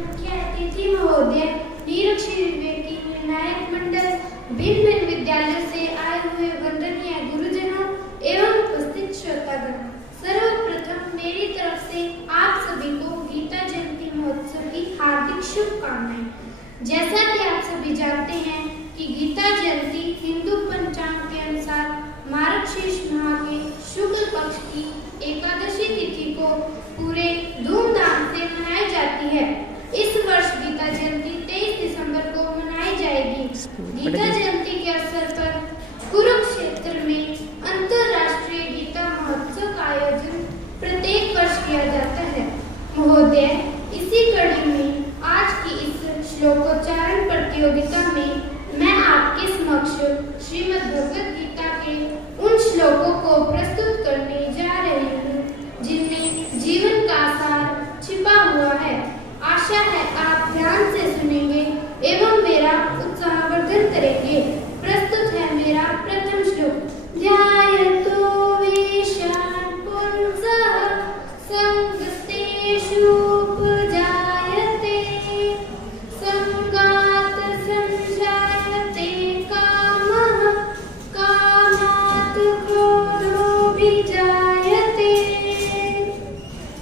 मुख्य अतिथि महोदय, निरक्षर विवेकी निर्णायक मंडल, भिन्न भिन्न विद्यालयों से आए हुए वंदनीय गुरुजनों एवं उपस्थित श्रोतागण, सर्वप्रथम मेरी तरफ से आप सभी को गीता जयंती महोत्सव की हार्दिक शुभकामनाएं। जैसा कि आप सभी जानते हैं कि गीता जयंती हिंदू पंचांग के अनुसार मार्गशीर्ष माह के शुक्ल पक्ष की एकादशी तिथि को पूरे धूमधाम से मनाई जाती है। इस वर्ष गीता जयंती 23 दिसंबर को मनाई जाएगी। गीता जयंती के अवसर पर कुरुक्षेत्र में अंतर्राष्ट्रीय गीता महोत्सव का आयोजन प्रत्येक वर्ष किया जाता है। महोदय, इसी कड़ी में आज की इस श्लोकोच्चारण प्रतियोगिता में मैं आपके समक्ष श्रीमद् भगवद गीता के उन श्लोकों को प्रस्तुत करने जा रही हूँ जिनमें जीवन का सार छिपा हुआ है। आशा है आप ध्यान से सुनेंगे एवं मेरा उत्साहवर्धन करेंगे। प्रस्तुत है मेरा प्रथम श्लोक। ध्यायतो विषयान् पुंसः संगस्तेषु उपजायते संगात् संजायते कामः कामात् क्रोधोऽभिजायते।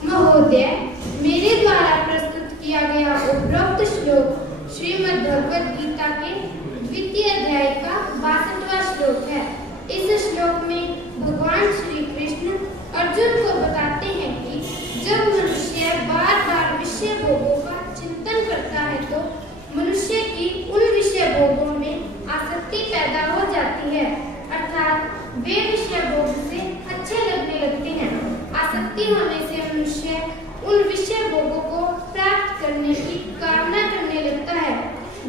महोदय, मेरे द्वारा प्रस्तुत किया गया उपरोक्त श्लोक श्रीमद् भगवद गीता के द्वितीय अध्याय का 62वां श्लोक है। इस श्लोक में भगवान श्री कृष्ण अर्जुन को बताते हैं कि जब मनुष्य बार बार विषय भोगों का चिंतन करता है तो मनुष्य की उन विषय भोगों में आसक्ति पैदा हो जाती है, अर्थात वे विषय भोग से अच्छे लगने लगते हैं। आसक्ति होने से मनुष्य उन विषय भोगों को प्राप्त करने की कामना करने लगता है।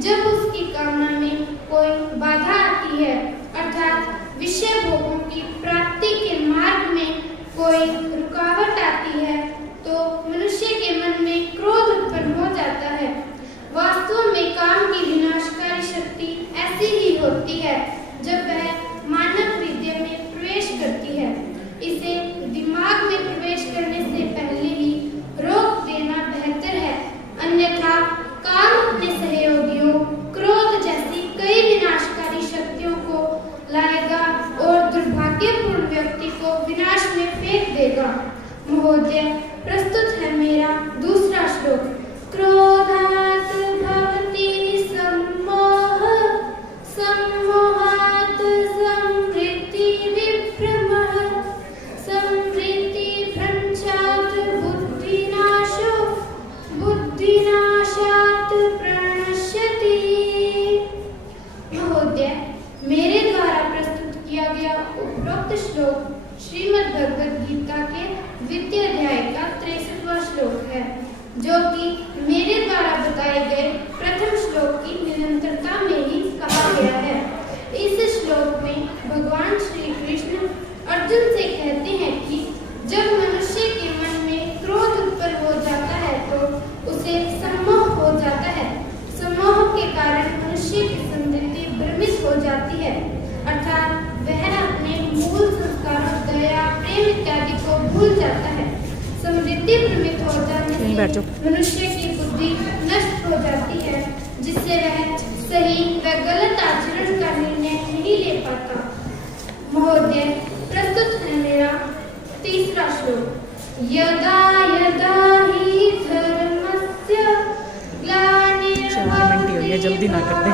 जब उसकी कामना में कोई बाधा आती है, अर्थात विषय भोगों की प्राप्ति के मार्ग में कोई रुकावट आती है, तो मनुष्य के मन में क्रोध उत्पन्न हो जाता है। वास्तव में काम की विनाशकारी शक्ति ऐसी ही होती है जब वह मानव हृदय में प्रवेश करती है। इसे दिमाग में प्रवेश करने से पहले ही रोक देना बेहतर है, अन्यथा काम अपने सहयोगियों क्रोध जैसी कई विनाशकारी शक्तियों को लाएगा और दुर्भाग्यपूर्ण व्यक्ति को विनाश में फेंक देगा। महोदय, प्रस्तुत है मेरा दूसरा श्लोक। क्रोधात् भवति सम्मोह सम्मोहात् समृद्धि विभ्रमः समृद्धि भ्रंशात् बुद्धिनाशो बुद्धिनाशात् प्रणश्यति। महोदय, मेरे द्वारा प्रस्तुत किया गया उपरोक्त श्लोक श्रीमद् भगवद गीता के द्वितीय अध्याय का 63वां श्लोक है, जो कि मेरे द्वारा बताए गए प्रथम श्लोक की निरंतरता में ही कहा गया है। इस श्लोक में भगवान श्री कृष्ण अर्जुन से कहते हैं कि जब मनुष्य के मन में क्रोध उत्पन्न हो जाता है तो उसे सम्मोह हो जाता है। सम्मोह के कारण मनुष्य की समृद्धि भ्रमित हो जाती है, अर्थात वह अपने मूल संस्कारों दया प्रेम इत्यादि को भूल जाता है। समृद्धि भ्रमित हो जाने से मनुष्य की बुद्धि नष्ट हो जाती है, जिससे वह सही व गलत आचरण का निर्णय नहीं ले पाता। महोदय, प्रस्तुत है मेरा तीसरा श्लोक। यदा यदा हि धर्मस्य ग्लानिर्भवति जल्दी ना करते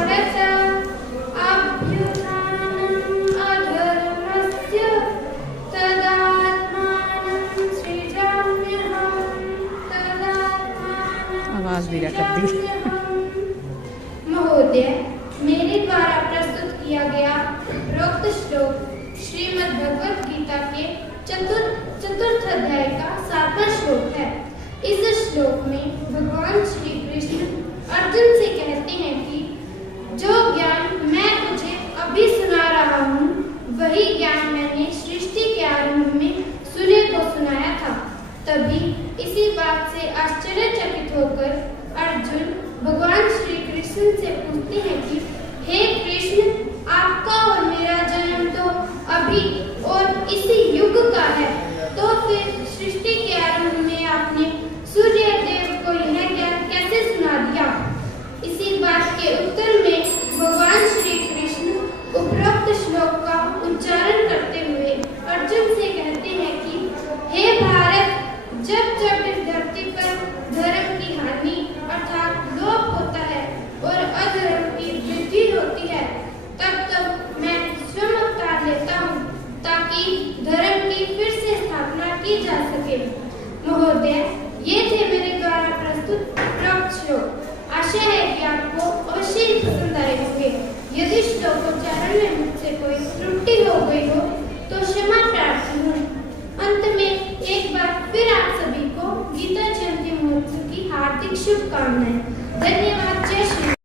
आवाज भी कर दी। महोदय, मेरे द्वारा प्रस्तुत किया गया उपरोक्त श्लोक श्रीमद् भगवद गीता के चतुर्थ अध्याय का 7वां श्लोक है। इस श्लोक में भगवान श्री कृष्ण अर्जुन से कहते हैं कि जो ज्ञान मैं तुझे अभी सुना रहा हूँ, वही ज्ञान मैंने सृष्टि के आरंभ में सूर्य को सुनाया था। तभी इसी बात से आश्चर्यचकित होकर अर्जुन भगवान श्री कृष्ण से पूछते हैं कि हे कृष्ण, आपका और मेरा जन्म तो अभी और इसी युग का है, तो फिर सृष्टि के आरंभ में आपने सूर्य देव को यह ज्ञान कैसे सुनाया? की जा सके। महोदय, ये थे मेरे द्वारा प्रस्तुत उपरोक्त श्लोक। आशा है कि आपको अवश्य ही पसंद आए होंगे। यदि श्लोकोच्चारण में मुझसे कोई त्रुटि हो गई हो तो